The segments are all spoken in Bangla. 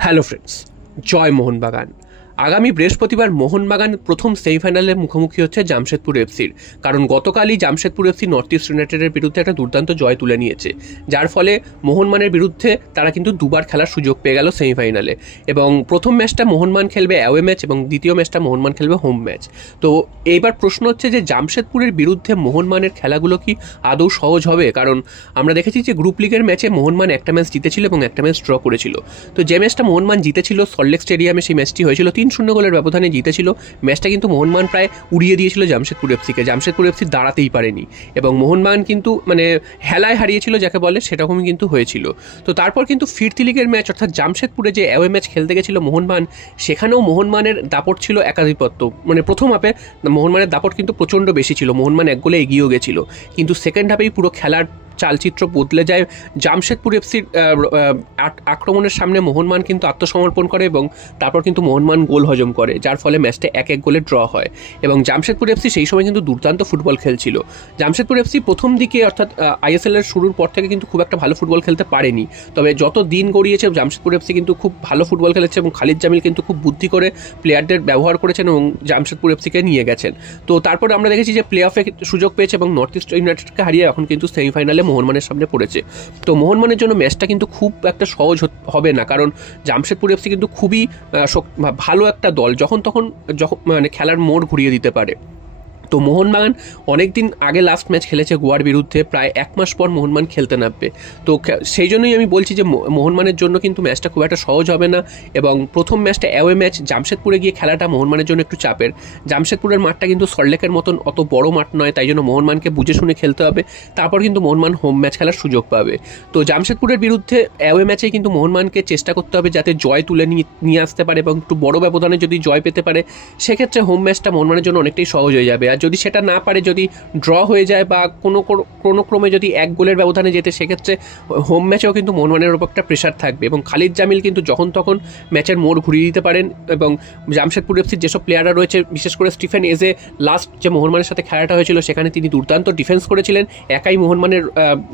হ্যালো ফ্রেন্ডস, জয় মোহনবাগান। আগামী বৃহস্পতিবার মোহনবাগান প্রথম সেমিফাইনালের মুখোমুখি হচ্ছে জামশেদপুর এফসির। কারণ গতকালই জামশেদপুর এফসি নর্থ ইস্ট ইউনাইটেডের বিরুদ্ধে একটা দুর্দান্ত জয় তুলে নিয়েছে, যার ফলে মোহনবাগানের বিরুদ্ধে তারা কিন্তু দুবার খেলার সুযোগ পেয়ে গেল সেমিফাইনালে। এবং প্রথম ম্যাচটা মোহনবাগান খেলবে অ্যাওয়ে ম্যাচ এবং দ্বিতীয় ম্যাচটা মোহনবাগান খেলবে হোম ম্যাচ। তো এইবার প্রশ্ন হচ্ছে যে জামশেদপুরের বিরুদ্ধে মোহনবাগানের খেলাগুলো কি আদৌ সহজ হবে? কারণ আমরা দেখেছি যে গ্রুপ লিগের ম্যাচে মোহনবাগান একটা ম্যাচ জিতেছিল এবং একটা ম্যাচ ড্র করেছিল। তো যে ম্যাচটা মোহনবাগান জিতেছিল সল্টলেক স্টেডিয়ামে, সেই ম্যাচটি হয়েছিল 3-0 গোলের ব্যবধানে জিতেছিল। ম্যাচটা কিন্তু মোহনবাগান প্রায় উড়িয়ে দিয়েছিল জামশেদপুর এফসিকে। জামশেদপুর এফসি দাঁড়াতেই পারেনি এবং মোহনবাগান কিন্তু হেলায় হারিয়েছিল যাকে বলে, সেরকমই কিন্তু হয়েছিল। তো তারপর কিন্তু ফিরতি লিগের ম্যাচ অর্থাৎ জামশেদপুরে যে অ্যাওয়ে ম্যাচ খেলতে গেছিল মোহনবাগান, সেখানেও মোহনবাগানের দাপট ছিল একাধিপত্য। প্রথম হাফে মোহনবাগানের দাপট কিন্তু প্রচণ্ড বেশি ছিল, মোহনবাগান এক গোলে এগিয়েও গেছিল। কিন্তু সেকেন্ড হাফেই পুরো খেলার চালচিত্র বদলে যায়। জামশেদপুর এফসির আক্রমণের সামনে মোহনবাগান কিন্তু আত্মসমর্পণ করে এবং তারপর কিন্তু মোহনবাগান গোল হজম করে, যার ফলে ম্যাচটা 1-1 গোলে ড্র হয়। এবং জামশেদপুর এফসি সেই সময় কিন্তু দুর্দান্ত ফুটবল খেলছিল। জামশেদপুর এফসি প্রথম দিকে অর্থাৎ আইএসএল এর শুরুর পর থেকে কিন্তু খুব একটা ভালো ফুটবল খেলতে পারেনি, তবে যত দিন গড়িয়েছে জামশেদপুর এফসি কিন্তু খুব ভালো ফুটবল খেলেছে এবং খালিদ জামিল কিন্তু খুব বুদ্ধি করে প্লেয়ারদের ব্যবহার করেছেন এবং জামশেদপুর এফসিকে নিয়ে গেছেন। তো তারপর আমরা দেখেছি যে প্লে অফে সুযোগ পেয়েছে এবং নর্থ ইস্ট ইউনাইটেডকে হারিয়ে এখন কিন্তু সেমিফাইনালে মোহনবাগানের সামনে পড়েছে। তো মোহনবাগানের জন্য ম্যাচটা কিন্তু খুব একটা সহজ হবে না, কারণ জামশেদপুর এফসি কিন্তু খুবই ভালো একটা দল, যখন খেলার মোড় ঘুরিয়ে দিতে পারে। তো মোহনবাগান অনেকদিন আগে লাস্ট ম্যাচ খেলেছে গোয়ার বিরুদ্ধে, প্রায় 1 মাস পর মোহনবাগান খেলতে নামবে। তো সেই জন্যই আমি বলছি যে মোহনবাগানের জন্য কিন্তু ম্যাচটা খুব একটা সহজ হবে না। এবং প্রথম ম্যাচটা অ্যাওয়ে ম্যাচ, জামশেদপুরে গিয়ে খেলাটা মোহনবাগানের জন্য একটু চাপের। জামশেদপুরের মাঠটা কিন্তু সল্টলেকের মতন অত বড় মাঠ নয়, তাই জন্য মোহনবাগানকে বুঝে শুনে খেলতে হবে। তারপর কিন্তু মোহনবাগান হোম ম্যাচ খেলার সুযোগ পাবে। তো জামশেদপুরের বিরুদ্ধে অ্যাওয়ে ম্যাচে কিন্তু মোহনবাগানকে চেষ্টা করতে হবে যাতে জয় তুলে নিয়ে আসতে পারে এবং একটু বড় ব্যবধানে যদি জয় পেতে পারে, সেক্ষেত্রে হোম ম্যাচটা মোহনবাগানের জন্য অনেকটাই সহজ হয়ে যাবে। আর যদি সেটা না পারে, যদি ড্র হয়ে যায় বা কোনো ক্রমে যদি 1 গোলের ব্যবধানে যেতে, সেক্ষেত্রে হোম ম্যাচেও কিন্তু মোহনবাগানের উপর একটা প্রেশার থাকবে এবং খালিদ জামিল কিন্তু যখন তখন ম্যাচের মোড় ঘুরিয়ে দিতে পারেন। এবং জামশেদপুর এফসির যেসব প্লেয়াররা রয়েছে, বিশেষ করে স্টিফেন এজে লাস্ট যে মোহনবাগানের সাথে খেলাটা হয়েছিল সেখানে তিনি দুর্দান্ত ডিফেন্স করেছিলেন, একাই মোহনবাগানের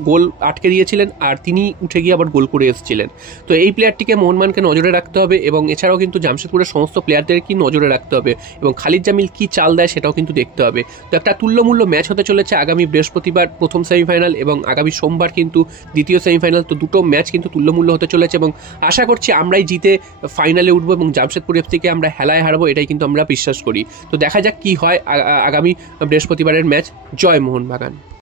গোল আটকে দিয়েছিলেন আর তিনি উঠে গিয়ে আবার গোল করে এসেছিলেন। তো এই প্লেয়ারটিকে মোহনবাগানকে নজরে রাখতে হবে এবং এছাড়াও কিন্তু জামশেদপুরের সমস্ত প্লেয়ারদেরকেই নজরে রাখতে হবে এবং খালিদ জামিল কি চাল দেয় সেটাও কিন্তু দেখতে হবে। তো একটা তুল্যমূল্য ম্যাচ হতে চলেছে আগামী বৃহস্পতিবার প্রথম সেমিফাইনাল এবং আগামী সোমবার কিন্তু দ্বিতীয় সেমিফাইনাল। তো দুটো ম্যাচ কিন্তু তুল্যমূল্য হতে চলেছে এবং আশা করছি আমরাই জিতে ফাইনালে উঠবো এবং জামশেদপুর এফসিকে আমরা হেলায় হারাবো, এটাই কিন্তু আমরা বিশ্বাস করি। তো দেখা যাক কি হয় আগামী বৃহস্পতিবারের ম্যাচ। জয় মোহনবাগান।